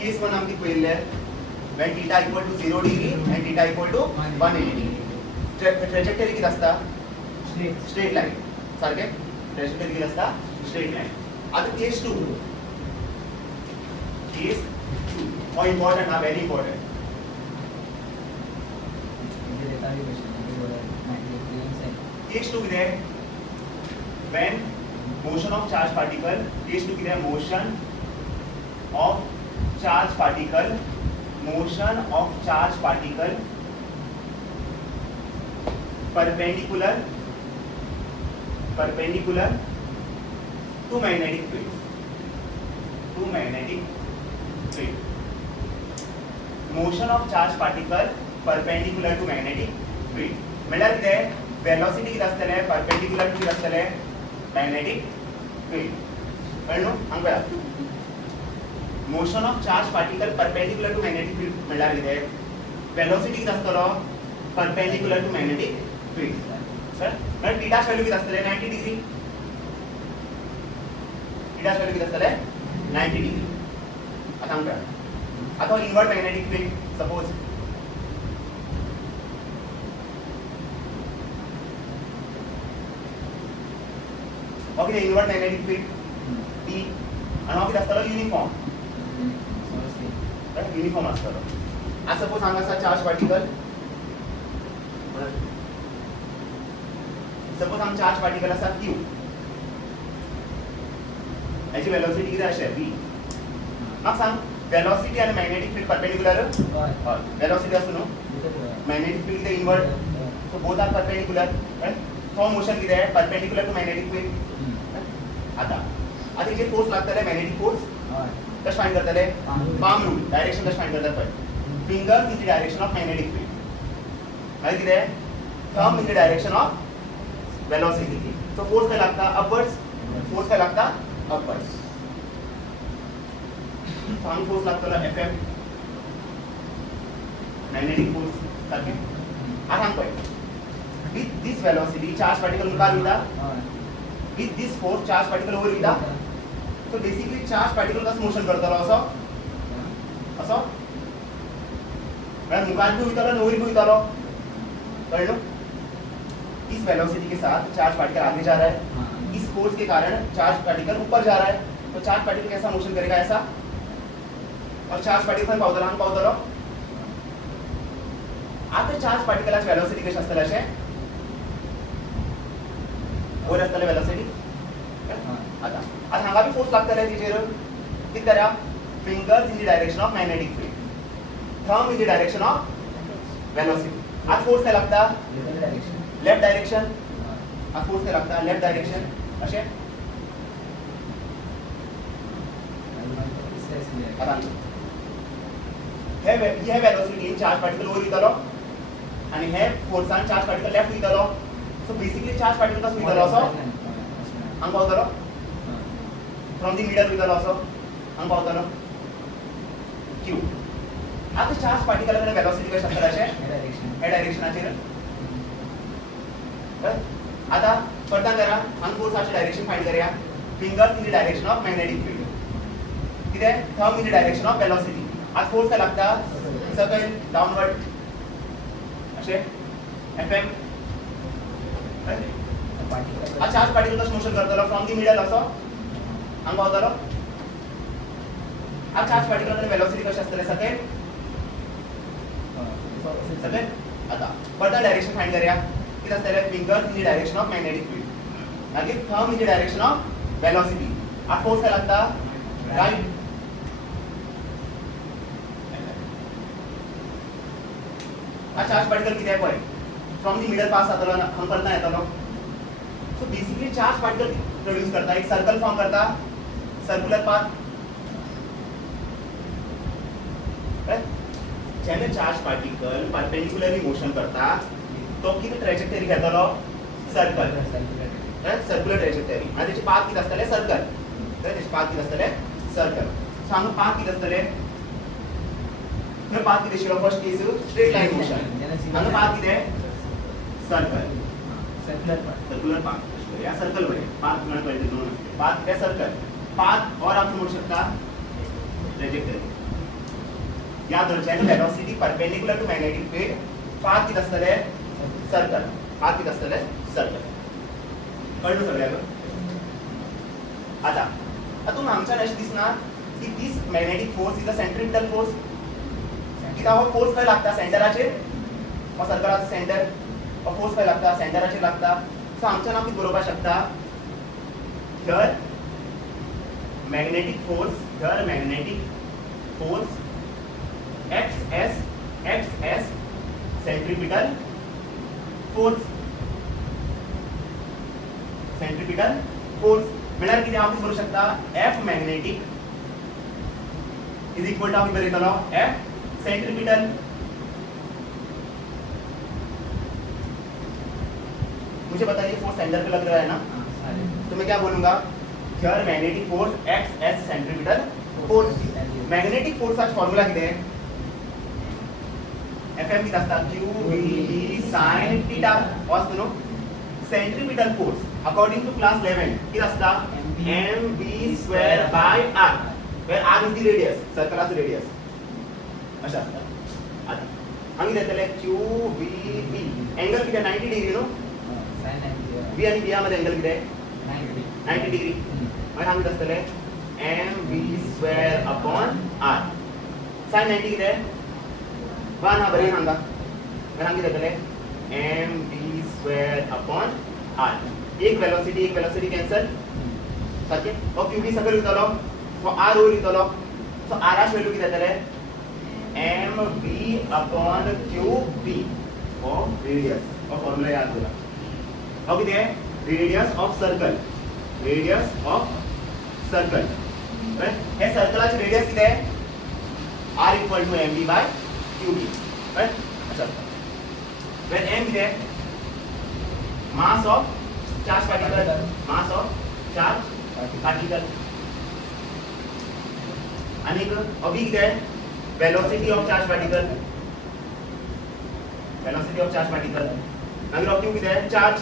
केस 1 आमची पहिले when theta equal to 0 degree and theta equal to 180 degree. Trajectory किती असता? Straight line. सारखे ट्रॅजेक्टरी किती असता? Straight line. आता केस 2 हो इम्पॉर्टंट हा व्हेरी इम्पॉर्टंट. केस 2 किती आहे? when motion of charge particle, केस 2 किती आहे? motion of charge particle perpendicular to magnetic field. Motion of charge particle perpendicular to magnetic field. म्हटल्यार कितें? velocity कितें आसतलें? perpendicular to कितें आसतलें? magnetic field. कळ्ळें न्हू? हांगा पळया. motion of charge particle perpendicular to magnetic field म्हटल्यार कितें? velocity कितें आसतलो? perpendicular to magnetic field. म्हटल्यार थीटाच व्हॅल्यू कितें आसतलें? 90 डिग्री. थीटाच व्हॅल्यू कितें आसतलें? 90 डिग्री. आता हांगा पळया. आता inward magnetic field suppose okay inward magnetic field टी आणि हो कितें आसतलो? युनिफॉर्म आसतलो. आज सपोज हांगा आसा चार्ज पार्टिकल. सपोज हांगा चार्ज पार्टिकल आसा क्यू. याची वेलोसिटी कितें आसा? v. म्हाका सांग वेलोसिटी आणि मॅग्नेटिक फील्ड परपेंडिकुलर? हय. वेलोसिटी आसा न्हू? मॅग्नेटिक फील्ड कितें inward. So both are perpendicular. So motion कितें आहे? Perpendicular to magnetic field. आता हेजे फोर्स लागतले मॅग्नेटिक फोर्स. कशें फायंड करतले? Palm rule. डायरेक्शन कशें फायंड करतात पळय. Finger in the direction of magnetic field. मागीर कितें? Thumb in the direction of velocity. So force काय लागता? अपवर्ड्स. फोर्स काय लागता? अपवर्ड्स. हांगा फोर्स लागतलो Fm. मॅग्नेटिक फोर्स सारकें. आतां हांगा पळय. With this velocity charge particle मुखार वयता. With this force charge particle over वयता. So basically charge particle कसं मोशन करतलो? असो मतलब मुखार भी वयतलो आणि वयर भी वयतलो. कळ्ळें? इस वेलोसिटी के साथ चार्ज पार्टिकल आगे जा रहा है. इस फोर्स के कारण चार्ज पार्टिकल ऊपर जा रहा है. तो चार्ज पार्टिकल कैसा मोशन करेगा? ऐसा. और चार्ज पार्टिकल पावतलो हांगा पावतलो. आता चार्ज पार्टिकलाची वेलोसिटी कशी आसतली? अशें वयर आसतले वेलोसिटी. आता हांगा बी फोर्स लागतले तेजेर. कितें करा? Fingers in the direction of magnetic field. Thumb in the direction of velocity. आता फोर्स काय लागता? Left direction. आता फोर्स काय लागता? Left direction. अशें. आता हे वेलोसिटी चार्ज पार्टिकल वयर वयतलो आणि हे फोर्सान चार्ज पार्टिकल लेफ्ट वयतलो. So basically charge particle कसं वयतलो? असो हांगा पावतलो. फ्रॉम द मिडल वयतलो असो हांगा पावतलो. क्यू. आता चार्ज पार्टिकल कडेन वेलोसिटी कशी आसतली? अशें हे डायरेक्शनाचेर. आता परत करा. हांगा फोर्साची डायरेक्शन फायंड करया. Fingers in the direction of magnetic field. कितें? Thumb in the direction of velocity. आता फोर्स काय लागता? सकयल डाउनवर्ड. अशें Fm. चार्ज पार्टिकल कसं मोशन करतलो? फ्रॉम द मिडल असो हांगा पावतलो. आ चार्ज पार्टिकल कडेन वेलोसिटी कशी आसतली? सकयल. आता परत डायरेक्शन फायंड करया. कितें आसतलें? Fingers in the direction of magnetic field. मागीर thumb in the direction of velocity. आ फोर्स काय लागता? राईट. आ चार्ज पार्टिकल कितें पळय फ्रॉम द मिडल पास जातलो हांगा परत येतलो. So basically charge particle produce करता. एक सर्कल फॉर्म करता. Circular path. जेन्ना चार्ज पार्टिकल परपेंडिकुलरली मोशन करता तो कितें ट्रॅजेक्टरी घेतलो? सर्कल. Circular trajectory. आणि त्याची पाथ कितें आसतलें? सर्कल. त्याची पाथ कितें आसतलें? सर्कल. सो हांगा पाथ कितें आसतलें? पाथ कितें आशिल्लो? फर्स्ट केस स्ट्रेट लाइन मोशन. हांगा पाथ कितें? सर्कल. Circular path. या सर्कल बरे. पाथ म्हणून पाहिजे दोन. पाथ कितें? सर्कल. पाथ और आपण म्हणू शकता ट्रॅजेक्टरी. या दरच्यान velocity perpendicular to magnetic field path किती असतले सर्कल पाथ किती असतले सर्कल कळलं सगळ्यांना आता तुम्ही आमच्या अशें दिसना की this magnetic force is a centripetal force कित्याक हो फोर्स खंय लागता सेंटराचेर हो सर्कलाचो सेंटर हो फोर्स खंय लागता सेंटराचेर लागता सो आमच्यान हांव कितें बरोवपाक शकता here magnetic force XS centripetal force म्हळ्यार कितें हांव करू शकता F magnetic is equal to हांव कितें बरयतलो F centripetal मुझे बताइए फोर्स सेंटर पे लग रहा है ना तो मैं क्या बोलूंगा here magnetic force XS centripetal force magnetic force का फॉर्मूला किती आहे FM किती असता QV sin थीटा वाचतो no centripetal force according to class 11 किती असता mv square by r where r is the radius सर्कलाचं रेडियस अशा असता आता आम्ही देतले QVB एंगल किती 90 डिग्री नो V आणि B मध्ये एंगल किती आहे 90 डिग्री मग आम्ही दसतले mv square upon r sin 90 किती आहे 1 हा बरे सांगा मग आम्ही दसतले mv स्क्वेअर अपॉन r एक वेलोसिटी कैंसल सारखे और qb सकल उतलो तो r और उतलो सो r ची व्हॅल्यू किती जातले mv अपॉन qb ओ रेडियस और फॉर्म्युला याद करा अब किती आहे रेडियस ऑफ सर्कल राइट हे सर्कलाची रेडियस किती आहे r equal to mv by qb right अच्छा वेन m किती आहे मास ऑफ चार्ज पार्टिकल आणि अभी किती आहे velocity of charge particle number of q किती आहे चार्ज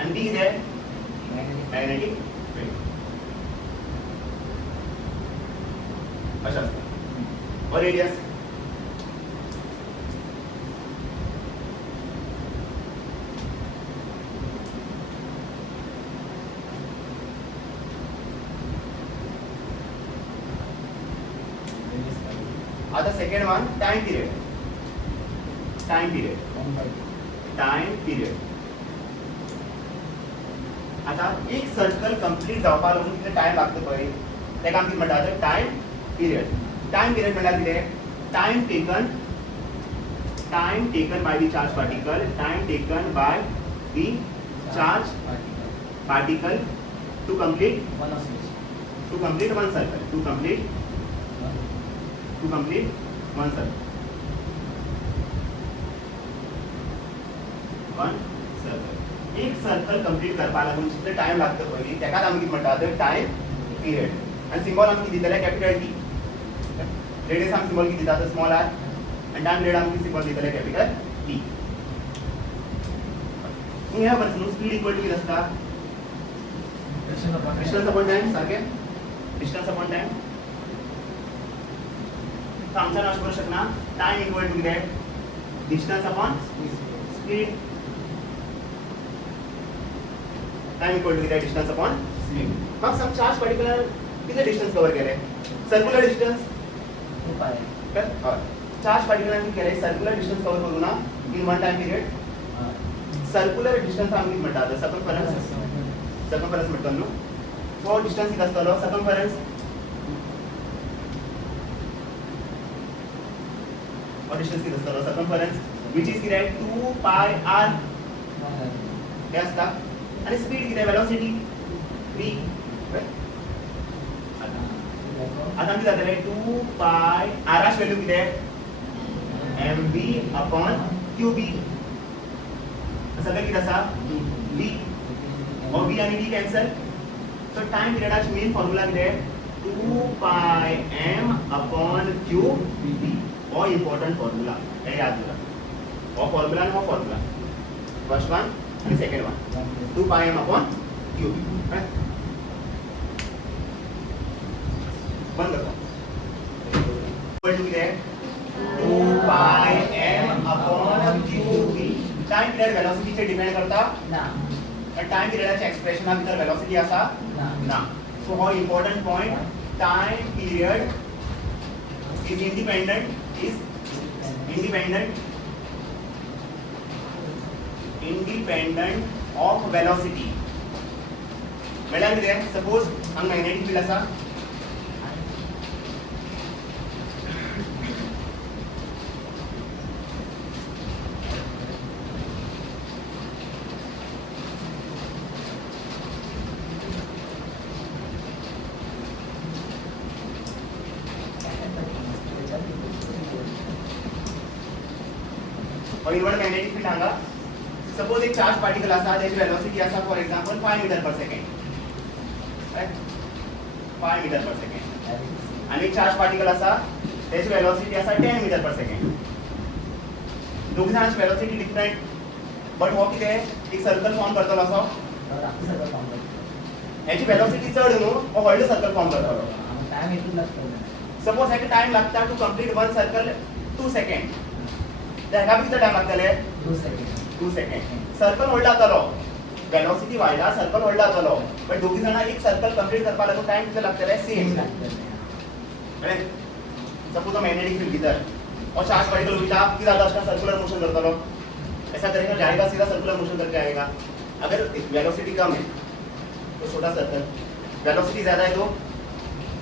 and B किती आहे मॅग्नेटिक फील्ड अच्छा और रेडियस आता सेकंड वन टाइम पिरियड आता एक सर्कल कंप्लीट जावपाक लागून कितले टाइम लागता पळय तेका आमी कितें म्हणटात टाइम पिरियड म्हळ्यार कितें time taken by the charge particle to complete one circle एक सर्कल कंप्लीट करपा लागून जितले टाइम लागता पळय तेकाच आमी कितें म्हणटात टाइम पिरियड आनी सिंबल आमी कितें दितले कॅपिटल टी रेडियस आमी सिंबल कितें दितात स्मॉल आर आनी टाइम पिरियड आमी सिंबल दितले कॅपिटल टी ह्या पासून स्पीड इक्वल टू कितें आसता डिस्टन्स अपॉन टाइम सारके डिस्टन्स अपॉन टाइम तर आमच्यान अशें करूंक शकना टाइम इक्वल टू कितें distance upon speed time equal to distance upon speed मग सब चार्ज पार्टिकल किती डिस्टन्स कव्हर केले सर्क्युलर डिस्टन्स चार्ज पार्टिकल केले सर्क्युलर डिस्टन्स कव्हर करू ना in one time period circular distance आमी कितें म्हणटात सर्कमफरन्स म्हणटात न्हू तो डिस्टन्स किती आसतलो सर्कमफरन्स डिस्टन्स किती आसतलो सर्कमफरन्स व्हिच इज कितें 2 पाय r हे आसता आणि स्पीड किती वेलोसिटी v आता आम्ही जातले 2 पाय r ची व्हॅल्यू किती आहे mv अपॉन qb सगळं किती असा v और v आणि v कॅन्सल सो टाइम पिरियडाची मेन फॉर्म्युला किती आहे 2 पाय m अपॉन qb वो इंपॉर्टंट फॉर्म्युला हे याद करा वो फॉर्म्युला आणि वो formula first one and second one 2 pi m upon qb right बंद करो इक्वल टू किती आहे 2 pi m upon qb. Time period वेलोसिटीचे डिपेंड करता ना. पण टाइम पिरियडाचे एक्सप्रेशन हा भितर वेलोसिटी आसा ना. सो हो important point. Time period is independent of velocity. मेळ्ळां कितें? सपोज हांगा मॅग्नेटिक फील्ड आसा. और इनवर्ड मॅग्नेटिक फील्ड हांगा सपोज एक चार्ज पार्टिकल आसा त्याची वेलोसिटी आसा for example 5 metre per second. Right? 5 metre per second. आणि एक चार्ज पार्टिकल आसा त्याची वेलोसिटी आसा 10 मीटर पर सेकंड. दोघी जाणांची वेलोसिटी डिफरंट बट हो कितें एक सर्कल फॉर्म करतलो असो. याची वेलोसिटी चड न्हू हो व्हडलो सर्कल फॉर्म करतलो. टाइम इतून लागतो. सपोज हेका टाइम लागता to complete one circle 2 second. हेका किती टाइम लागतले 2 सेकंड. सर्कल व्हडलो जातलो. वेलोसिटी वाडला सर्कल व्हडलो जातलो. पण दोघी जाणां एक सर्कल कंप्लीट करपाक लागून टाइम किती लागतले same. Right? Suppose magnetic field भितर और चार्ज पार्टिकल उल्टा किती जाता उसका सर्कुलर मोशन करतलो. ऐसा करेगा जाएगा सीधा सर्कुलर मोशन करके आएगा. अगर वेलोसिटी कम है तो छोटा सर्कल, वेलोसिटी ज्यादा है तो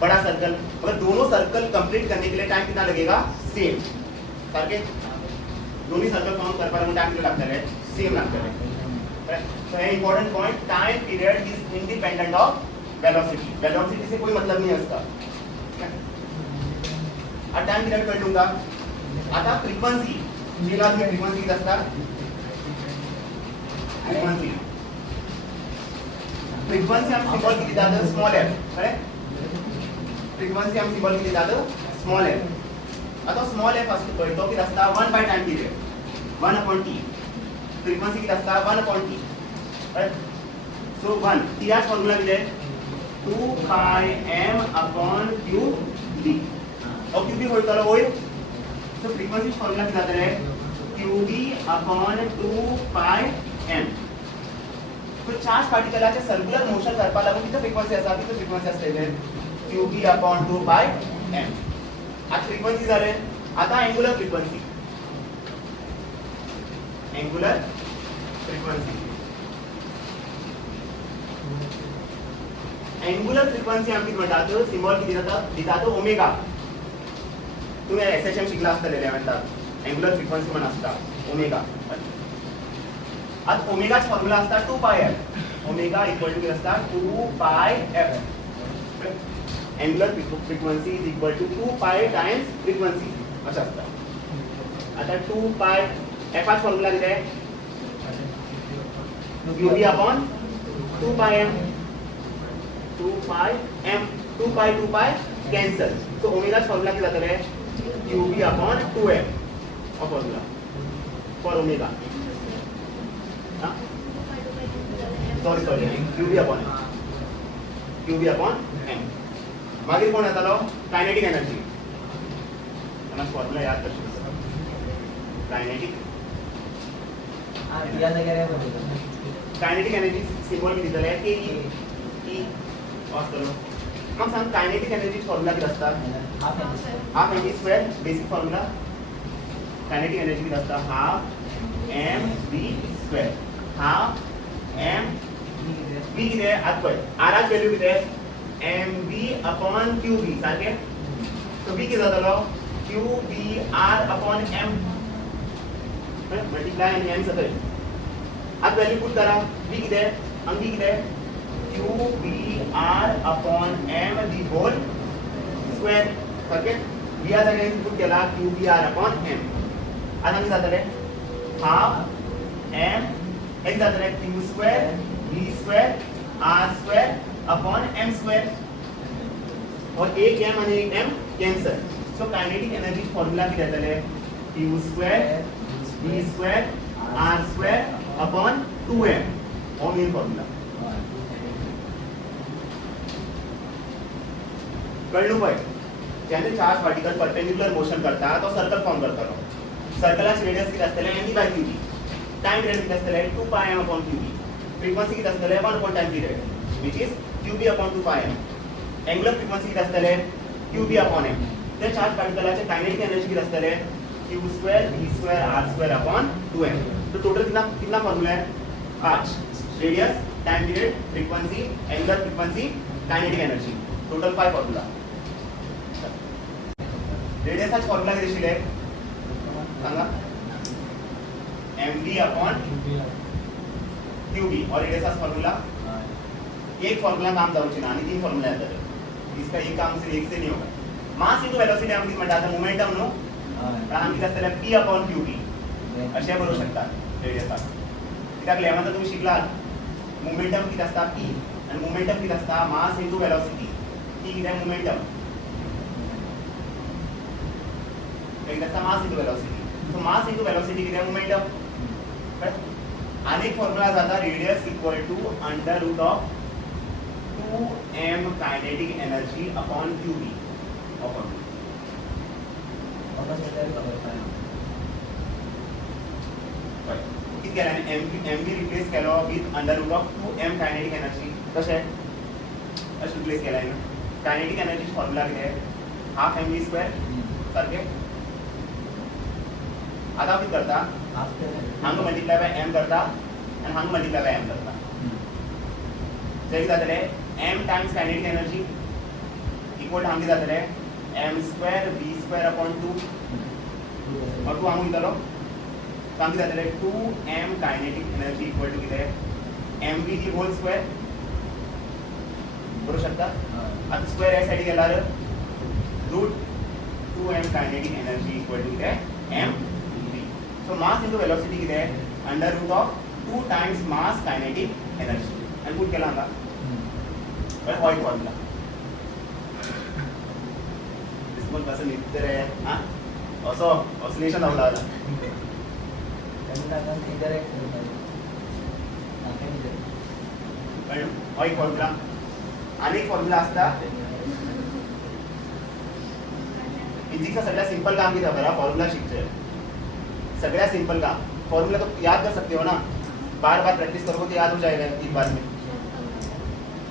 बड़ा सर्कल. मगर दोनों सर्कल कंप्लीट करने के लिए टाइम कितना लगेगा सेम. सारखे दोन्ही सर्कल फॉर्म करपाक लागून टाइम किती लागतले सेम लागतले. So है important point. Time period is independent of velocity. Velocity से कोई मतलब नहीं है उसका. अब टाइम पीरियड कर लूंगा. आता फ्रीक्वेंसी जिला तुम्ही फ्रीक्वेंसी किती असता फ्रीक्वेंसी हम सिंबल किती दादा स्मॉल f. करेक्ट? फ्रीक्वेंसी हम सिंबल किती दादा स्मॉल f. आता स्मॉल f असतो तो किती असता 1 by time period 1 upon t. Frequency किती असता 1 upon t. Right? So 1 t हा फॉर्म्युला किती आहे 2 पाय m अपॉन qb. और qb होईल होईल. सो फ्रीक्वेंसी फॉर्म्युला किती जातले qb अपॉन 2 पाय m. तो चार्ज पार्टिकलाचे सर्क्युलर मोशन करपाक लागून किती फ्रीक्वेंसी आसा किती फ्रीक्वेंसी असते qb अपॉन 2 पाय m. आज फ्रीक्वेंसी झाले. आता एंगुलर फ्रीक्वेंसी एंगुलर फ्रीक्वेंसी आमची म्हणतात सिंबल किती दितात ओमेगा. तुम्ही एसएचएम शिकला असता 11th एंगुलर फ्रीक्वेंसी म्हणून असता ओमेगा. आता ओमेगाचा फॉर्म्युला असता 2 pi f. Omega equal to किती असता 2 pi f. Angular frequency is equal to 2 pi times frequency अच्छा असता. आता 2 पाय f चा फॉर्म्युला किती आहे qb upon 2 pi m. 2 pi m 2 पाय कैंसल. सो ओमेगा फॉर्म्युला किती जातले qb अपॉन 2m हा formula for omega. Sorry qb upon m. मागीर कोण येतालो कायनेटिक एनर्जी. मला फॉर्म्युला याद करशील कायनेटिक एनर्जी सिंबल किती दिलेले आहे के असतो. मग सांग कायनेटिक एनर्जी फॉर्म्युला किती असता half mv square. Basic formula kinetic energy किती असता half mv square. Half m v किती आहे आत पळय r ची व्हॅल्यू किती आहे mv अपॉन qb. सारखे. तो v किती जातलो qbr अपॉन m मल्टीप्लाय आणि m सकल. आत व्हॅल्यू पुट करा. v किती आहे v किती आहे qbr अपॉन m दी होल स्क्वेअर. सारखे. v या जागेवर पुट केला qbr अपॉन m. आता किती जातले हाफ m एक जातले q square v square r square upon m square. और एक m आणि एक m cancel. So kinetic energy formula किती जातले q square v square r square upon 2m. हो मेन फॉर्मूला कळलं पाहिजे. जेन्ना चार्ज पार्टिकल परपेंडिकुलर मोशन करता तो सर्कल फॉर्म करतलो. सर्कलाची रेडियस किती आसतले M by Q B. Time period किती आसतले 2 pi M upon Q B. Frequency किती आसतले 1 upon time period which is Q B upon 2 pi M. Angular frequency किती आसतले क्यू बी अपॉन एम. ते चार्ज पार्टिकलाचे कायनेटिक एनर्जी किती आसतले Q square B square R square upon 2m. तो total कितना फॉर्मूला है 5. Radius, time period, frequency, angular frequency, kinetic energy, total 5 formula. Radius formula किती दिले सांगा mv अपॉन qb. और रेडियस फॉर्मूला एक फॉर्मूला काम जाऊची ना आणि 3 फॉर्मूला येतात. इसका एक काम से एक से नहीं होगा. मास इनटू वेलोसिटी हम किती म्हणतात मोमेंटम नो हम किती असतले p अपॉन qb असे बोलू शकतात रेडियस. कित्याक लेवंत तुम्ही शिकलात मोमेंटम किती असता p आणि मोमेंटम किती असता मास इनटू वेलोसिटी. p किती आहे मोमेंटम किती असता mass into velocity. So mass into velocity किती आहे मोमेंटम. अनेक फॉर्म्युला जाता radius equal to under root of 2m kinetic energy upon qb upon किती केल्याने mv रिप्लेस केलो with under root of 2m kinetic energy. कशें अशें रिप्लेस केलाय ना. कायनेटिक एनर्जी फॉर्म्युला किती आहे हाफ mv स्क्वेअर सारखे. आता किती करता हांगा मल्टिप्लाय बाय m करता आणि हांगा मल्टिप्लाय बाय m करता. जे किती जातले m times kinetic energy equal to हांगा किती जातले m square v square upon 2 और 2 हांगा कितलो काम किती जातले 2m kinetic energy equal to किती mv दी होल स्क्वेअर करू शकता. आता स्क्वेअर या साइड गेल्यार root 2m kinetic energy equal to किती m. So mass into velocity किती आहे under root of 2 times mass kinetic energy. आणि पुट केला हांगा पण व्हाईट फॉर्म्युला पण कसं निघतं रे हां असो ऑसिलेशन आवला आला पण व्हाईट फॉर्म्युला. अनेक फॉर्म्युला असता. फिजिक्सचा सगळ्यात सिंपल काम किती बरा फॉर्म्युला शिकचे. सगळ्या सिंपल का फॉर्मूला तो याद कर सकते हो ना. बार बार प्रैक्टिस करोगे तो याद हो जाएगा एक बार में.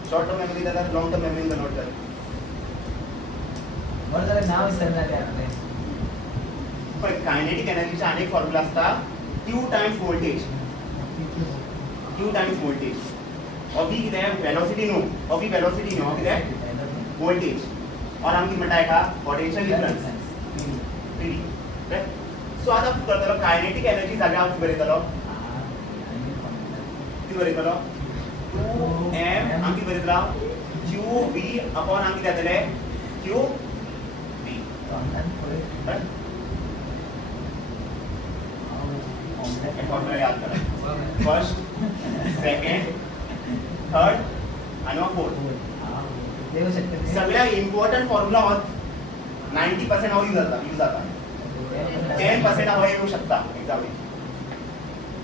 शॉर्ट टर्म मेमोरी देता है लॉन्ग टर्म मेमोरी में नोट कर. बरं जरा नाव विसरणार आहे आपले. पण कायनेटिक एनर्जीचे अनेक फॉर्म्युला असतात. q times voltage q times voltage और v किती आहे वेलोसिटी नो और v वेलोसिटी नो किती आहे व्होल्टेज और हम किती म्हणताय का पोटेंशियल डिफरन्स v. सो आता करतलो कायनेटिक एनर्जी जाग्यार हांव बरयतलो किती बरयतलो 2m हांव किती बरयतलो qv अपॉन हांव किती जातले qv. फॉर्म्युला याद करा. फर्स्ट सेकंड थर्ड आणि मग फोर्थ. सगळ्या इम्पॉर्टंट फॉर्म्युला 90% हांव यूज जाता 10% हवा येऊ शकता एग्जाम में.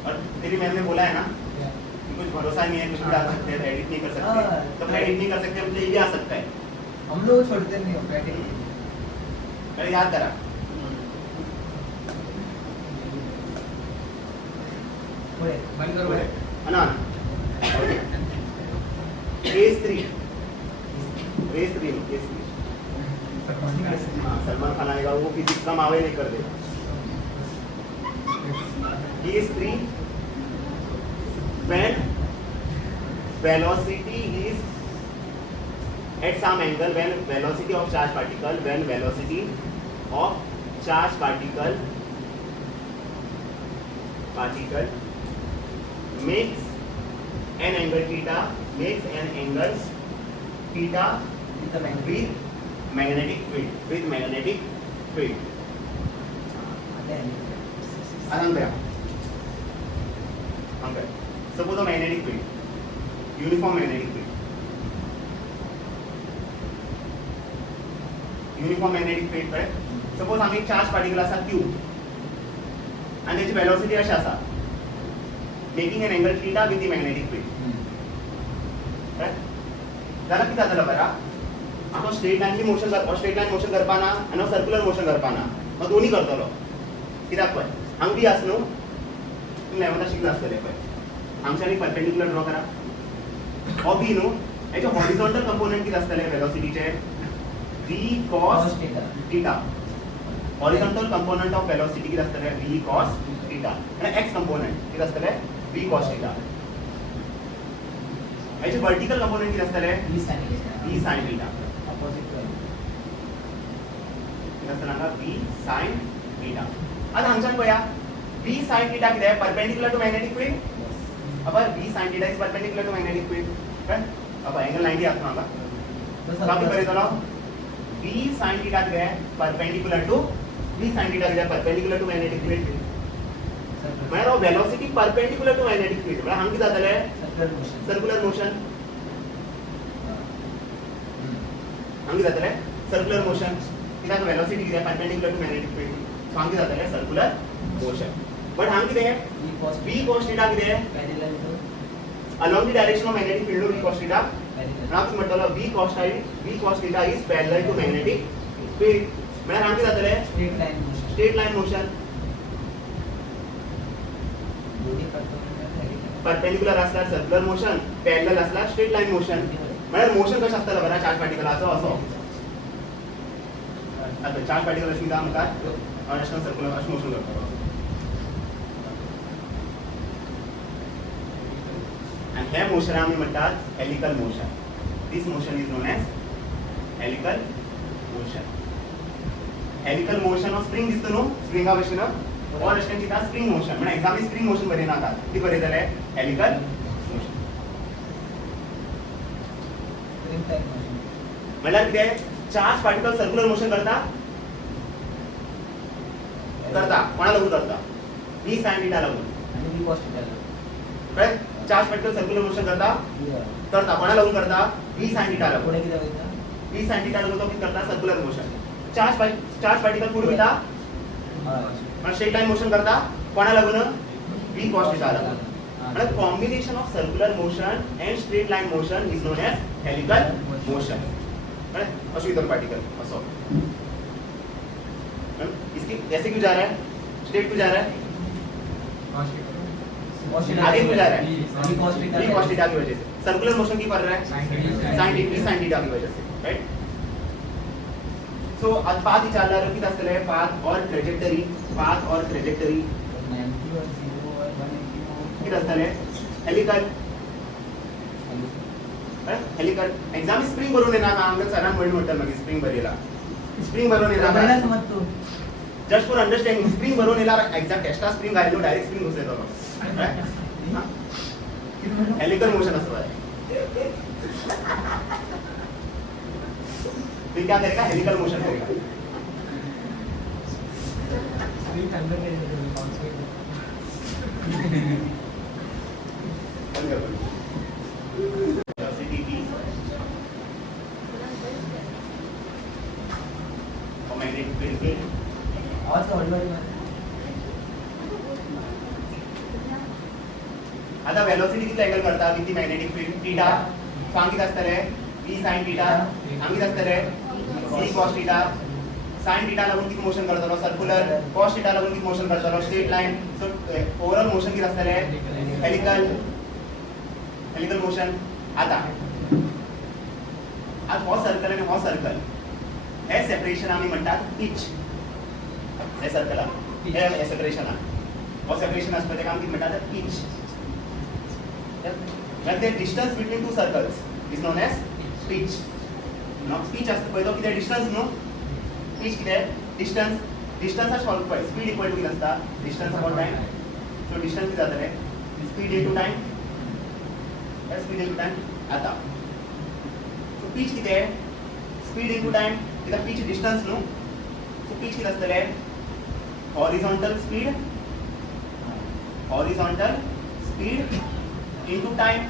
और तेरी मैम ने बोला है ना कि कुछ भरोसा नहीं है कुछ भी डाल सकते हैं एडिट नहीं कर सकते. तो एडिट नहीं कर सकते मुझे ये भी आ सकता है. हम लोग छोड़ते नहीं हो बैठे. अरे याद करा बंद करो है ना. केस 3 सलमान खान आएगा वो फिजिक्स का मावे नहीं कर दे. केस 3 when velocity is at some angle when velocity of charge particle makes an angle theta with magnetic field. Suppose a magnetic field, uniform magnetic field. Uniform magnetic field कळ्ळें. Suppose आमी एक चार्ज पार्टिकल आसा q आणि त्याची velocity अशी आसा making an angle theta with the magnetic field. कळ्ळें. जाल्यार कितें जातलो बरा तो स्ट्रेट लाईनची मोशन कर स्ट्रेट लाईन मोशन करपाना आणि सर्क्युलर मोशन करपाना मग दोन्ही करतलो कित्याक पळय हांगा बी आसा न्हू तुमी 11th शिकला आसतले पळय हांगच्यान एक परपेंडिक्युलर ड्रॉ करा हो बी न्हू हेचे हॉरिझॉन्टल कंपोनंट कितें आसतले वेलोसिटीचे v cos theta horizontal component of velocity कितें आसतले v cos theta आणि x कंपोनंट कितें आसतले v cos theta हेचे वर्टिकल कंपोनंट कितें आसतले v sin theta कितें आसतले हांगा v sin theta आता हांगच्यान पळया v sin theta कितें परपेंडिक्युलर टू मॅग्नेटिक फील्ड अब v sin theta is perpendicular to magnetic field right अब एंगल 90 आसता हांगा काफी बरेतलो v sin theta कितें perpendicular to v sin theta कितें परपेंडिक्युलर टू मॅग्नेटिक फील्ड म्हळ्यार हो velocity perpendicular to magnetic field म्हळ्यार हांगा कितें जातले सर्क्युलर मोशन हांगा कितें जातले सर्क्युलर मोशन कित्याक वेलोसिटी कितें perpendicular to magnetic field so हांगा कितें जातले सर्क्युलर मोशन बट हांगा कितें v cos theta कितें along the direction of magnetic field v cos theta हांगा कितें म्हणटलो v cos theta is parallel to magnetic field म्हळ्यार हांगा कितें जातले स्ट्रेट लाइन मोशन परपेंडिक्युलर असल्यार सर्क्युलर मोशन पॅरलल असल्यार स्ट्रेट लाइन मोशन म्हळ्यार मोशन कशें आसतलो बरा चार्ज पार्टिकलाचो असो आता चार्ज पार्टिकल अशें कितें आमकां अशें सर्क्युलर अशें मोशन करतलो and हे मोशन आमी म्हणटात helical motion this motion is known as helical motion helical motion of spring दिसता न्हू स्प्रिंगा भशेन और अशें कितें स्प्रिंग मोशन म्हणजे एक्झामी स्प्रिंग मोशन बरयनातात कितें बरयतले हेलिकल मोशन म्हळ्यार कितें चार्ज पार्टिकल सर्क्युलर मोशन करता कोणा लागून करता v sin theta लागून कळ्ळें चार्ज पार्टिकल सर्क्युलर मोशन करता कोणा लागून करता v sin theta लागून v sin theta लागून तो कितें करता सर्क्युलर मोशन चार्ज पार्टिकल फुडें वयता पण स्ट्रेट लाइन मोशन करता कोणा लागून v cos theta लागून म्हणजे combination of circular motion and straight line motion is known as helical motion कळ्ळें अशें इतर पार्टिकल असो इसकी ऐसे क्यों जा रहा है स्ट्रेट क्यों जा रहा है आगे क्यों जा रहा है v cos theta की वजह से सर्कुलर मोशन की कर रहा है sin theta की वजह से राइट सो आज पाथ विचारणार किती असले पाथ और ट्रॅजेक्टरी किती असले हेलिकल एग्जाम स्प्रिंग भरून येणार आमच्या सरांना म्हणतात मग स्प्रिंग भरेला स्प्रिंग भरून येणार जस्ट फॉर अंडरस्टँडिंग स्प्रिंग भरून येणार एक्झॅक्ट एक्स्ट्रा स्प्रिंग घालून डायरेक्ट स्प्रिंग घुसयतो हेलिकल मोशन असतो फिर क्या करेगा हेलिकल मोशन करेगा आता वेलोसिटी किती अँगल करता with the magnetic field theta सांग किती असतले v sin theta आम्ही किती असतले v cos theta sin theta लागून किती मोशन करतलो सर्क्युलर cos theta लागून किती मोशन करतलो straight line so overall motion किती असतले हेलिकल मोशन आता आज हो सर्कल आणि हो सर्कल हे सेपरेशन आम्ही म्हणतात पिच हे सर्कल हे सेपरेशन हो सेपरेशन असतं ते काम किती म्हणतात pitch like the distance between two circles is known as pitch now pitch असतं पळय तो किती डिस्टन्स नो pitch किती डिस्टन्स हा सॉल्व पळय स्पीड इक्वल टू किती असता distance upon time so distance किती जातले speed into time speed into time आता सो pitch किती स्पीड इनटू टाइम किती pitch distance no so pitch किती असतले horizontal speed into time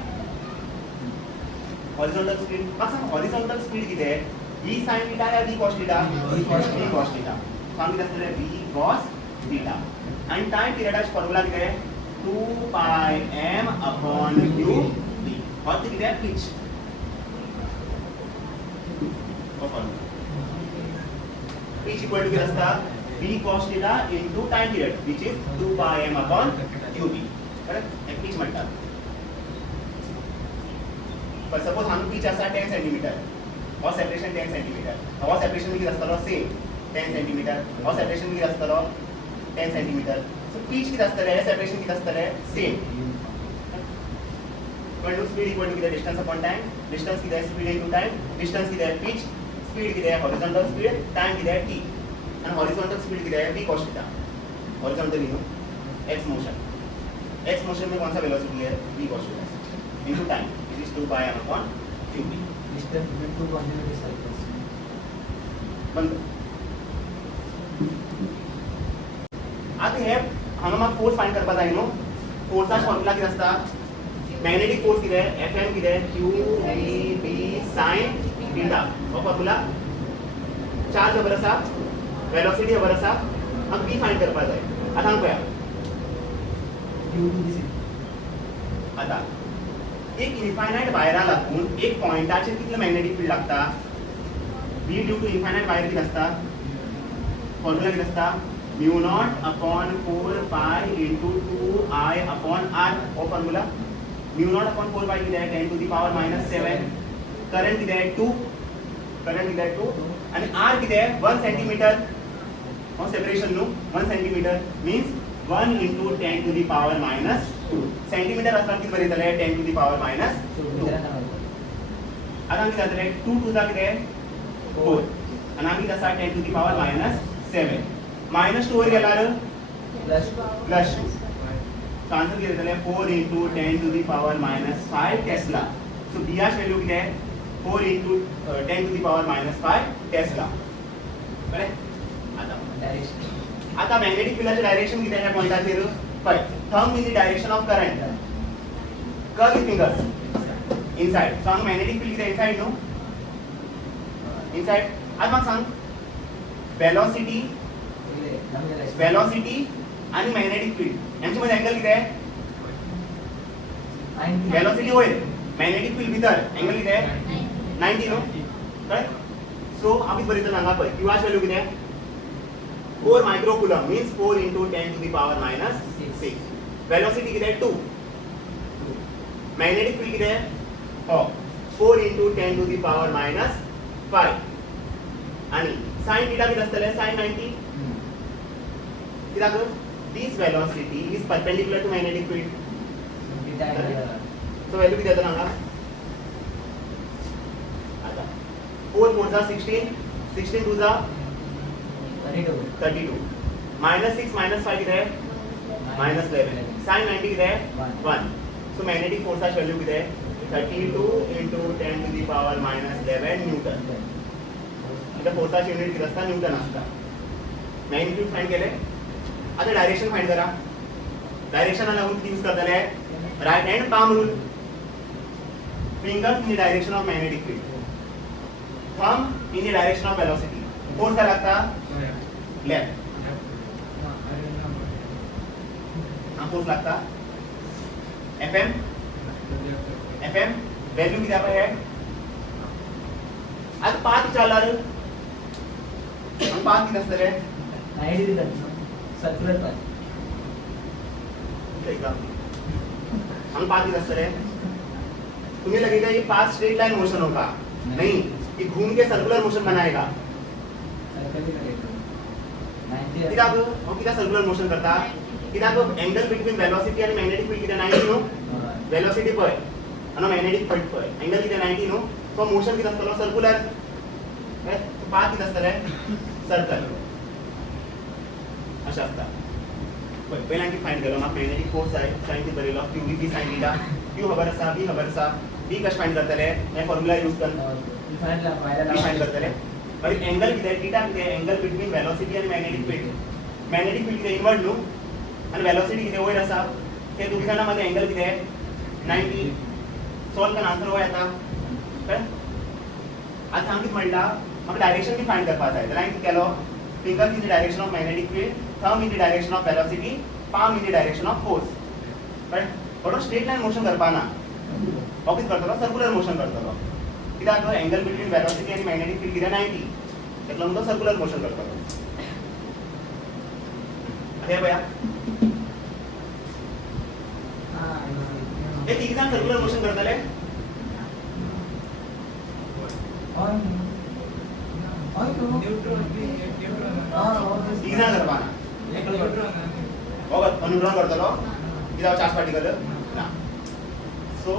horizontal speed माका horizontal speed किती आहे v sin theta या v cos theta v cos theta सांगित असले v cos theta आणि टाइम पिरियडाचा फॉर्म्युला किती आहे 2 pi m upon u d और किती आहे पिच हो फॉर्म्युला pitch equal to किती असता b cos theta into time period which is 2 pi m upon qb correct एक pitch म्हणतात पण सपोज हम pitch असा 10 सेंटीमीटर और सेपरेशन 10 सेंटीमीटर और सेपरेशन किती असता सेम 10 सेंटीमीटर और सेपरेशन किती असता 10 सेंटीमीटर सो pitch किती असता सेपरेशन किती असता same when speed equal to the distance upon time distance की speed into time distance की pitch speed की horizontal speed time की t and horizontal speed की v cos theta horizontal x motion में कौन सा velocity है v cos theta into time which is 2 pi m upon qb distance between two continuous cycles बंद आते हैं हम force find करपा जाय नो फोर्सचा फॉर्म्युला किती असता मॅग्नेटिक फोर्स किती आहे Fm किती आहे Q V B sin theta हो फॉर्म्युला चार्ज खबर आसा वेलोसिटी खबर आसा हम B फाइंड करपा जाय आता हांव पळया due to this आता एक इनफायनाइट वायरा लागून एक पॉइंटाचेर कितले मॅग्नेटिक फील्ड लागता B due to infinite wire किती असता फॉर्म्युला किती असता mu naught upon 4 pi into 2I upon R हो formula mu naught upon 4 pi किती आहे 10 to the power minus 7 current किती आहे 2 आणि R किती आहे 1 सेंटीमीटर हो सेपरेशन नो 1 centimetre means 1 into 10 to the power minus 2 centimetre असता किती बरेतले 10 to the power minus 2 आता किती जातले 2 2 जा किती आहे 4 आणि आम्ही तसा 10 to the power minus 7 minus 2 वर गेल्यावर plus प्लस 2 so आंसर किती येतले 4 into 10 to the power minus 5 tesla so b ची व्हॅल्यू किती आहे 4 into 10 to the power minus 5 Tesla correct direction आता मॅग्नेटिक फील्डचे डायरेक्शन किती आहे या पॉइंटाचेर पय thumb in the direction of current curve fingers inside so हांगा मॅग्नेटिक फील्ड किती इनसाइड नो इनसाइड आता म्हाका सांग वेलोसिटी आणि मॅग्नेटिक फील्ड यांच्या मध्ये अँगल किती आहे वेलोसिटी वयर मॅग्नेटिक फील्ड भितर अँगल किती आहे 90 नो करेक्ट सो आम्ही बरेत सांगा पय q ची व्हॅल्यू किती आहे 4 micro coulomb means 4 into 10 to the power minus 6 velocity किती आहे 2 मॅग्नेटिक फील्ड किती आहे हो 4 into 10 to the power minus 5 आणि sin theta किती असतले sin 90 कित्याक this velocity is perpendicular to magnetic field so value किती येता सांगा आता 4 4 जा 16 16 2 जा 32 minus 6 minus 5 किती आहे minus 11 sin 90 किती आहे 1 so magnetic force ची व्हॅल्यू किती आहे 32 into 10 to the power minus 11 Newton इथे फोर्सची युनिट किती असता न्यूटन असता मॅग्निट्यूड फाइंड केले आता डायरेक्शन फाइंड करा डायरेक्शन लागून किती यूज करतले right hand palm rule fingers in the direction of magnetic field thumb in the direction of velocity force काय लागता लेफ्ट हा फोर्स लागता एफएम वैल्यू किती आपण आहे आता पाथ विचारला हम पाथ किती असतले 90 degree circular path हम पाथ किती असतले तुम्हें लगेगा ये पाथ स्ट्रेट लाइन मोशन होगा नहीं ये घूम के सर्कुलर मोशन बनाएगा कित्याक हो कित्याक सर्कुलर मोशन करता कित्याक एंगल बिटवीन वेलोसिटी आणि मॅग्नेटिक फील्ड किती 90 नो वेलोसिटी पय आणि मॅग्नेटिक फील्ड पय एंगल किती 90 नो सो मोशन किती असतलो सर्कुलर पाथ किती असतले सर्कल अशा असता पहिला की फाइंड केलो म्हाका मॅग्नेटिक फोर्स आहे साइन ती Bareilly q v sin theta q खबर आसा v खबर आसा v कश फाइंड करतले हे फॉर्म्युला यूज कर v फाइंड करतले बट एंगल किती आहे थीटा किती आहे एंगल बिटवीन वेलोसिटी आणि मॅग्नेटिक फील्ड किती इनवर्ड नो आणि वेलोसिटी किती वयर आसा ते दोघी जाणां मध्ये एंगल किती आहे 90 सॉल्व करून आन्सर हो येता कळ्ळें आता हांव कितें म्हणला म्हाका डायरेक्शन बी फाइंड करपा जाय जाल्यार हांवें कितें केलो finger in the direction of magnetic field thumb in the direction of velocity palm in the direction of force right but straight line motion करपा ना हो कितें करतलो सर्कुलर मोशन करतलो कित्याक तो एंगल बिटवीन वेलोसिटी आणि मॅग्नेटिक फील्ड कितें 90 ताका लागून तो सर्क्युलर मोशन करतलो हे पळया हे तिघ जाण सर्क्युलर मोशन करतले तिघ जाण करपाना हो न्यूट्रॉन करतलो कित्याक चार्ज पार्टिकल ना सो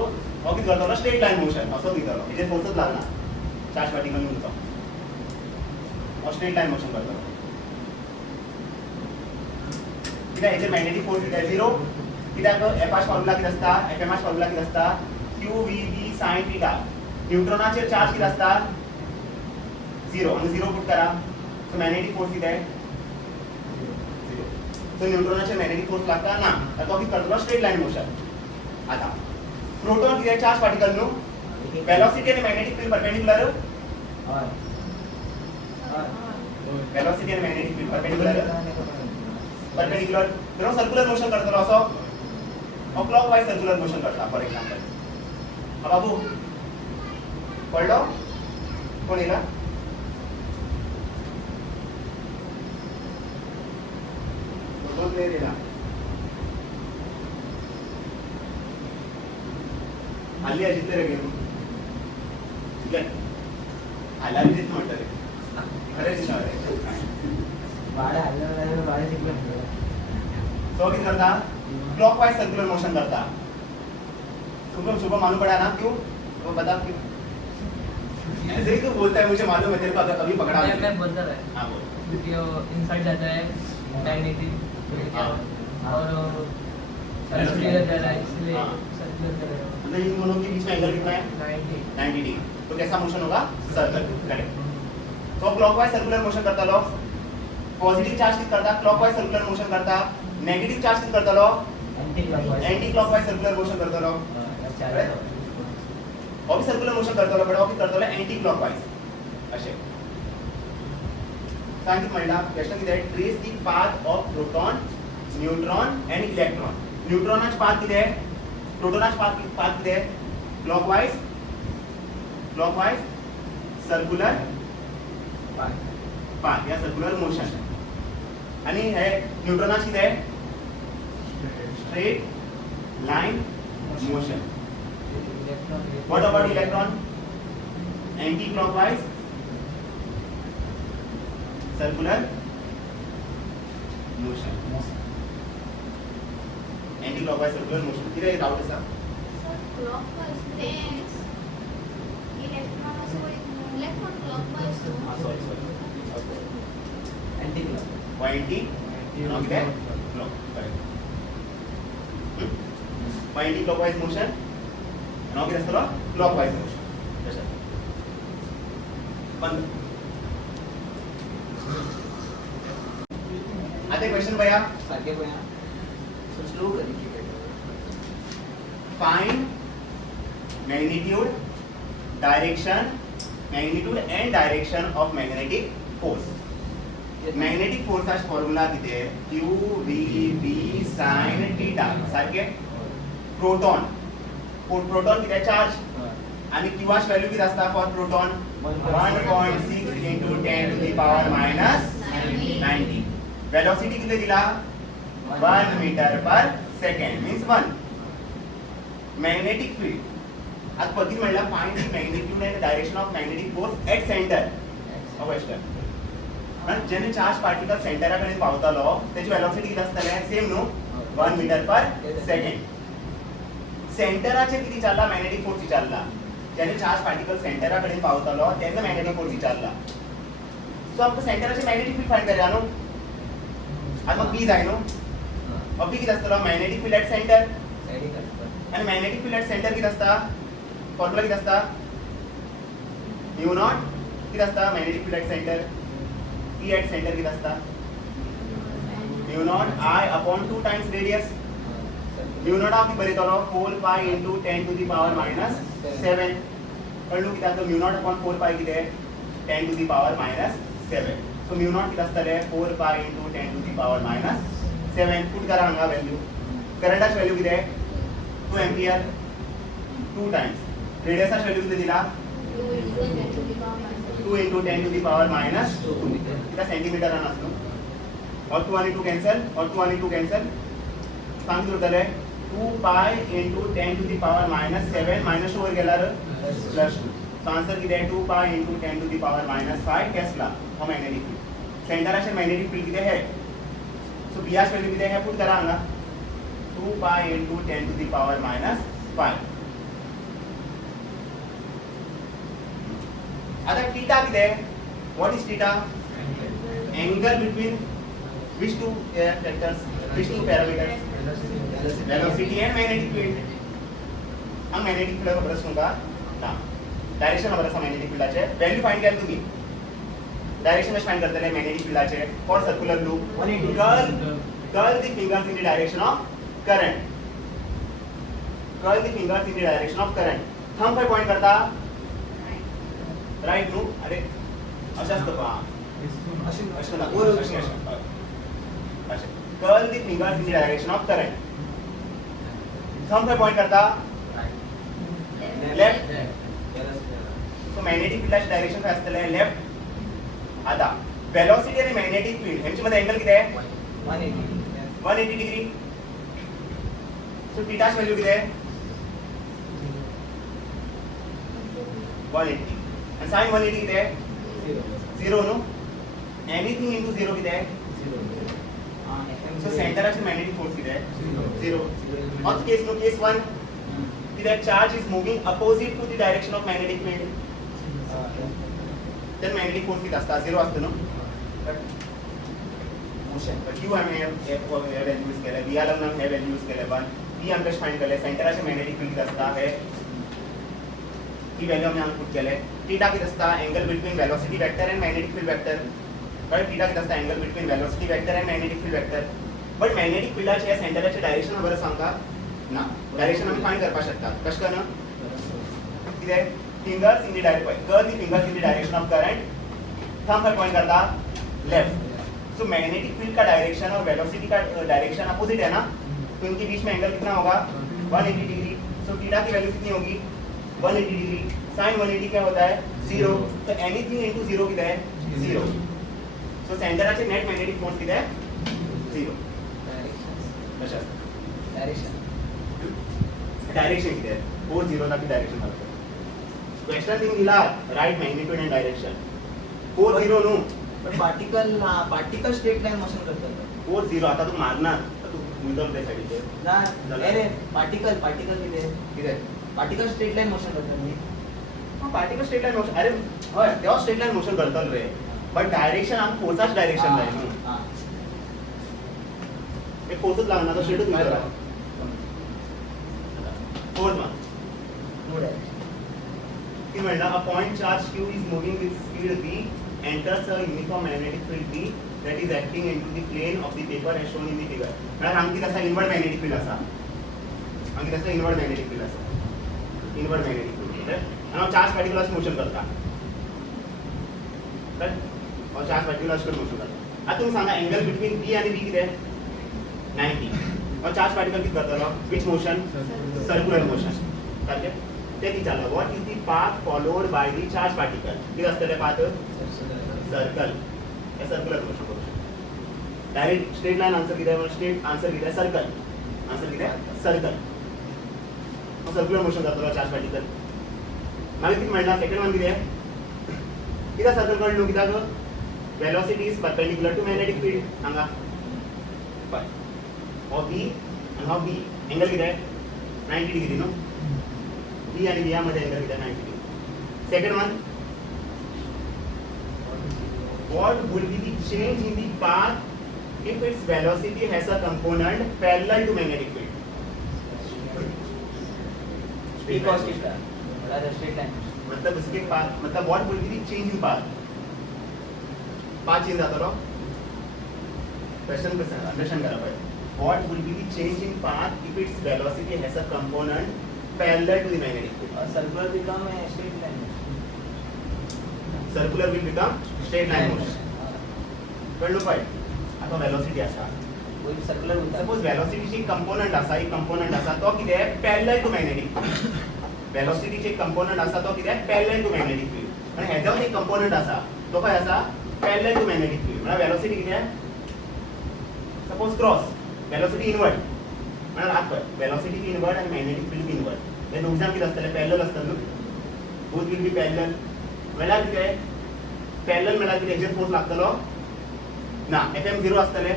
हो कितें करतलो स्ट्रेट लाइन मोशन असो दितलो हेजेर फोर्सच लागना चार्ज पार्टिकल म्हणून तो हो स्ट्रेट लाइन मोशन करतलो कित्याक हेजेर मॅग्नेटिक फोर्स कितें 0 कित्याक एफआच फॉर्म्युला कितें आसता एफएमआच फॉर्म्युला कितें आसता QVB sin थीटा न्यूट्रॉनाचेर चार्ज कितें आसता 0 आणि 0 पुट करा सो मॅग्नेटिक फोर्स कितें सो न्यूट्रॉनाचेर मॅग्नेटिक फोर्स लागता ना तो कितें करतलो स्ट्रेट लाइन मोशन आता प्रोटॉन कितें चार्ज पार्टिकल न्हू वेलोसिटी आणि मॅग्नेटिक फील्ड परपेंडिक्युलर वेलोसिटी आणि मॅग्नेटिक फील्ड परपेंडिक्युलर तर सर्क्युलर मोशन करतलो असो क्लॉकवाइज सर्क्युलर मोशन करता फॉर एग्जांपल हा बाबू कळलो कोण येला फोटो क्लियर येला हल्ली अजितले रे गेलो हल्ला अजित म्हणतो रे खरेच ना रे वाडा हल्ला वाडा शिकलो तो किती करता क्लॉकवाइज सर्कुलर मोशन करता सुबह मालूम पड़ा ना क्यों वो बता क्यों ऐसे ही तो बोलता है मुझे मालूम है तेरे को अगर कभी पकड़ा मैं बोलता है हाँ बोल जो इनसाइड जाता है मैग्नेटिक और सर्कुलर जा रहा है इसलिए हाँ। सर्कुलर कर रहा है मतलब इन दोनों के बीच में एंगल कितना है 90 90 डिग्री तो कैसा मोशन होगा सर्कल करेक्ट तो क्लॉकवाइज सर्कुलर मोशन करता लो पॉजिटिव चार्ज कित करता क्लॉकवाइज सर्कुलर मोशन करता नेगेटिव चार्ज कित करता low anti clockwise circular motion करता लो और भी सर्कुलर मोशन करता लो बट और कित करता लो एंटी क्लॉकवाइज असे सांगित म्हणला प्रश्न किती आहे trace the path of proton neutron and electron न्यूट्रॉनाच पाथ किती आहे प्रोटॉनाच पाथ किती आहे क्लॉकवाइज सर्कुलर पाथ या सर्कुलर मोशन आणि हे न्यूट्रॉनाच किती आहे straight line motion what about electron anti clockwise circular motion anti clockwise circular motion किती डाउट असा clockwise then electron also electron clockwise हां sorry anti clock anti not that clock correct anti clockwise motion not किती असतो clockwise motion तशा बंद आता question भैया सारखे पण so slow curry find magnitude and direction of magnetic force magnetic force as formula किती आहे QVB sin theta सारखे प्रोटॉन किती आहे चार्ज आणि QH व्हॅल्यू किती असता for proton 1.6 into 10 to the power minus 90 velocity किती दिला 1 metre per second means 1 magnetic field आज पती म्हणला find the magnitude and direction of magnetic force at centre of western पण जेने चार्ज पार्टिकल सेंटरा कडेन पावतालो त्याची वेलोसिटी किती असतले सेम न्हू 1 मीटर पर सेकंड सेंटराचे किती चालला मॅग्नेटिक फोर्स विचारला जेने चार्ज पार्टिकल सेंटरा कडेन पावतालो तेन्ना मॅग्नेटिक फोर्स विचारला सो आमकां सेंटराचे मॅग्नेटिक फील्ड फाइंड करया न्हू आज मग बी जाय न्हू बी किती असतलो मॅग्नेटिक फील्ड एट सेंटर आणि मॅग्नेटिक फील्ड एट सेंटर किती असता फॉर्म्युला किती असता म्यू नॉट किती असता magnetic field at centre P at centre किती असता mu not I upon 2 times radius mu naught हांव किती बरयतलो 4 पाय into 10 to the power minus 7 कळ्ळू किती आता म्यू नॉट अपॉन 4 पाय किती आहे 10 to the power minus 7 so mu naught किती असतले 4 पाय into 10 to the power minus 7 put करा हांगा व्हॅल्यू करंटाची व्हॅल्यू किती आहे 2 एम्पियर 2 टाइम्स रेडियसचा व्हॅल्यू किती दिला 2 into 10 to the power minus 2 into 10 to the power minus 2 कितना सेंटीमीटर आना असतो और 2 आणि 2 कॅन्सल और 2 आणि 2 कॅन्सल सांग किती उरतले 2 पाय into 10 to the power minus 7 minus over गेला र प्लस 2 सो आंसर किती आहे 2 पाय into 10 to the power minus 5 Tesla हो मॅग्नेटिक फील्ड सेंटराचे मॅग्नेटिक फील्ड किती आहे सो बियास व्हॅल्यू किती आहे पुट करा हांगा 2 पाय into 10 to the power minus 5 आता थीटा किती आहे what is theta angle between which two factors which two parameters velocity and magnetic field हम magnetic field खबर सुनगा ना डायरेक्शन खबर असा magnetic field चे वैल्यू फाइंड केलं तुम्ही डायरेक्शन फाइंड करतले magnetic field चे for circular loop 180 curl the fingers in the direction of current curl the fingers in the direction of current thumb pay point करता right no अरे अशाच तो पहा अशा ना वर अशा curl the fingers in the direction of current thumb pay point करता लेफ्ट सो मॅग्नेटिक फील्डची डायरेक्शन काय असतले लेफ्ट आता वेलोसिटी आणि मॅग्नेटिक फील्ड ह्यांच्या मध्ये अँगल किती आहे 180 डिग्री सो थीटाची व्हॅल्यू किती आहे 180 आणि sin 180 किती आहे 0 नो एनीथिंग इनटू 0 किती आहे so center of magnetic force किती आहे 0 और केस no case 1 that charge is moving opposite to the direction of magnetic field then magnetic force किती असता 0 असतो no motion but you have value use केला v ला हम value यूज केला पण v हम टेस्ट फाइंड केले सेंटर of magnetic field किती असता है की वैल्यू हमने पुट केले थीटा किती असता angle between velocity vector and magnetic field vector right theta किती असता angle between velocity vector and magnetic field vector but magnetic फिल्डाचे या सेंटरचे डायरेक्शन बरं सांगता ना डायरेक्शन आम्ही फाइंड करपा शकता कश करना किती आहे fingers in the direction curl the fingers in the direction of current thumb per point करता लेफ्ट सो मैग्नेटिक फील्ड का डायरेक्शन और वेलोसिटी का डायरेक्शन अपोजिट है ना तो इनके बीच में एंगल कितना होगा 180 डिग्री सो थीटा की वैल्यू कितनी होगी 180 डिग्री sin 180 क्या होता है 0 तो एनीथिंग इनटू 0 कितना है 0 सो सेंटरचे नेट मॅग्नेटिक फोर्स किती आहे 0 कशा डायरेक्शन डायरेक्शन किती आहे 40 ला की डायरेक्शन मारतो क्वेश्चन दिन दिला राइट मॅग्निट्यूड एंड डायरेक्शन 40 नो पण पार्टिकल स्ट्रेट लाइन मोशन करतात 40 आता तू मारणार तर तू मुद्दाम त्यासाठी ना अरे पार्टिकल किती आहे किती आहे पार्टिकल स्ट्रेट लाइन मोशन करतात मी पार्टिकल स्ट्रेट लाइन मोशन अरे होय तेव्हा स्ट्रेट लाइन मोशन करतात रे बट डायरेक्शन हम फोर्सच डायरेक्शन नाही हां एक फोर्सच लागणार तर स्ट्रेटच मिळणार फोर्थ वन नो डायरेक्शन की म्हणला a point charge q is moving with speed v enters a uniform magnetic field b that is acting into the plane of the paper as shown in the figure म्हणजे आमची तसा inward magnetic field असा आमची तसा inward magnetic field असा inward magnetic field आणि charge particles motion करता तर और चार्ज पार्टिकल्स मोशन करता आता तुम्ही सांगा एंगल बिटवीन b आणि b किती आहे 90 और चार्ज पार्टिकल किती करता which motion circular motion okay ते विचारलं what is the path followed by the charge particle किती असतं ते पाथ सर्कल या सर्क्युलर मोशन करू शकतो डायरेक्ट स्ट्रेट लाइन आंसर किती आहे स्ट्रेट आंसर किती आहे सर्कल आंसर किती आहे सर्कल मग सर्क्युलर मोशन करतो चार्ज पार्टिकल मला किती म्हणला सेकंड वन किती आहे किती सर्कल कळलो किती ग velocity is perpendicular to magnetic field सांगा बाय और b and how b angle किती आहे 90 डिग्री नो b आणि b मध्ये एंगल किती आहे 90 degree second one what will be the change in the path if its velocity has a component parallel to magnetic field because theta rather straight line मतलब इसके path मतलब what will be the change in path path change आता रहो question को understand करा पाए what will be the change in path if its velocity has a component parallel to the magnetic field और circular become a straight line circular will become straight line motion कळलं पाहिजे आता velocity असा वही circular होता है suppose velocity ची component असा एक कंपोनेंट असा तो किती आहे पॅरलल टू मॅग्नेटिक वेलोसिटीचे एक कंपोनंट आसा तो कितें पॅरलल टू मॅग्नेटिक फील्ड आनी हेजोच एक कंपोनंट आसा तो काय आसा पॅरलल टू मॅग्नेटिक फील्ड म्हळ्यार वेलोसिटी कितें सपोज क्रॉस वेलोसिटी इनवर्ट म्हळ्यार आत पळय वेलोसिटी इनवर्ट आनी मॅग्नेटिक फील्ड इनवर्ट हे दोग जाण कितें आसतले पॅरलल आसतले न्हू बोथ विल बी पॅरलल म्हळ्यार कितें पॅरलल म्हळ्यार कितें हेजेर फोर्स लागतलो ना FM 0 आसतले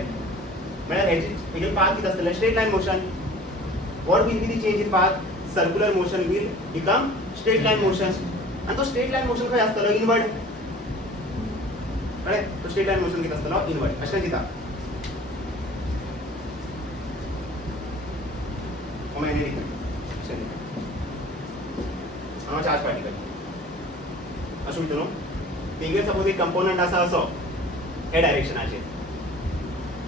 म्हळ्यार हेजे पाथ कितें आसतले straight line motion what will be the change in path circular motion will become straight line motion आणि तो स्ट्रेट लाइन मोशन खंय आसतलो इनवर्ट कळ्ळें तो स्ट्रेट लाइन मोशन कितें आसतलो इनवर्ट अशें दिता मॅग्नेटिक अशें दिता हांव चार्ज पार्टिकल अशें भितर न्हू तेगेर सपोज एक कंपोनंट आसा असो हे डायरेक्शनाचेर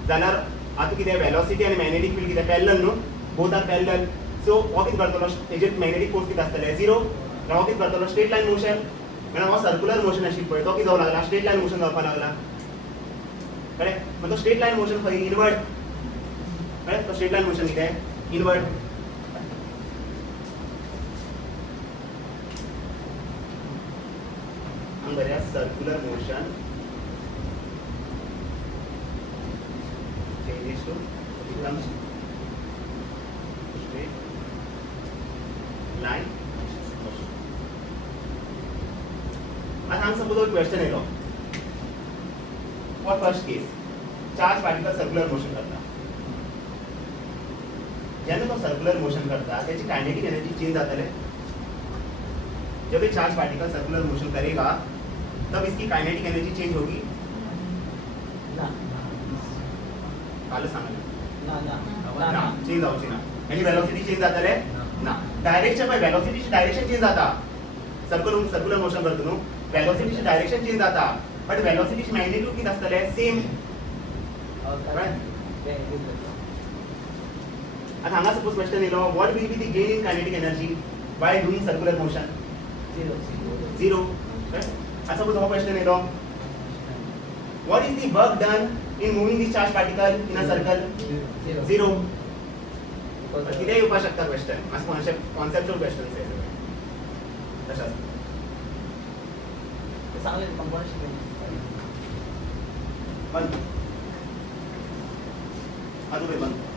जाल्यार आतां कितें वेलोसिटी आनी मॅग्नेटिक फील्ड कितें पॅरलल न्हू बोथ आर पॅरलल सो हो कितें करतलो हेजेर मॅग्नेटिक फोर्स कितें आसतले 0 हो कितें करतलो स्ट्रेट लाइन मोशन म्हळ्यार हो सर्क्युलर मोशन आशिल्लो पळय तो कितें जावंक लागला स्ट्रेट लाइन मोशन जावपाक लागला कळ्ळें मागीर तो स्ट्रेट लाइन मोशन खंय इनवर्ट कळ्ळें तो स्ट्रेट लाइन मोशन कितें इनवर्ट हांगा circular motion changes to becomes straight line motion. आता हांगा सपोज एक क्वेश्चन येयलो for first case charge particle circular motion करता जेन्ना तो सर्क्युलर मोशन करता त्याची कायनेटिक एनर्जी चेंज जातले जब ये चार्ज पार्टिकल सर्कुलर मोशन करेगा तब इसकी काइनेटिक एनर्जी चेंज होगी ना काल सांगा ना चेंज जावची ना यानी वेलोसिटी चेंज जातले ना डायरेक्शन बाय वेलोसिटीची डायरेक्शन चेंज जाता सर्कुलर मोशन करता न्हू वेलोसिटीची डायरेक्शन चेंज जाता बट वेलोसिटीची मॅग्निट्यूड किती आसतले सेम आता हांगा suppose question yellow what will be the gain in kinetic energy by doing circular motion 0 as suppose how question is wrong what is the work done in moving this charge particle in a circle 0 किती येवपा शकता question आज conceptual questions आहे तशाच चांगले component बंद अजून बंद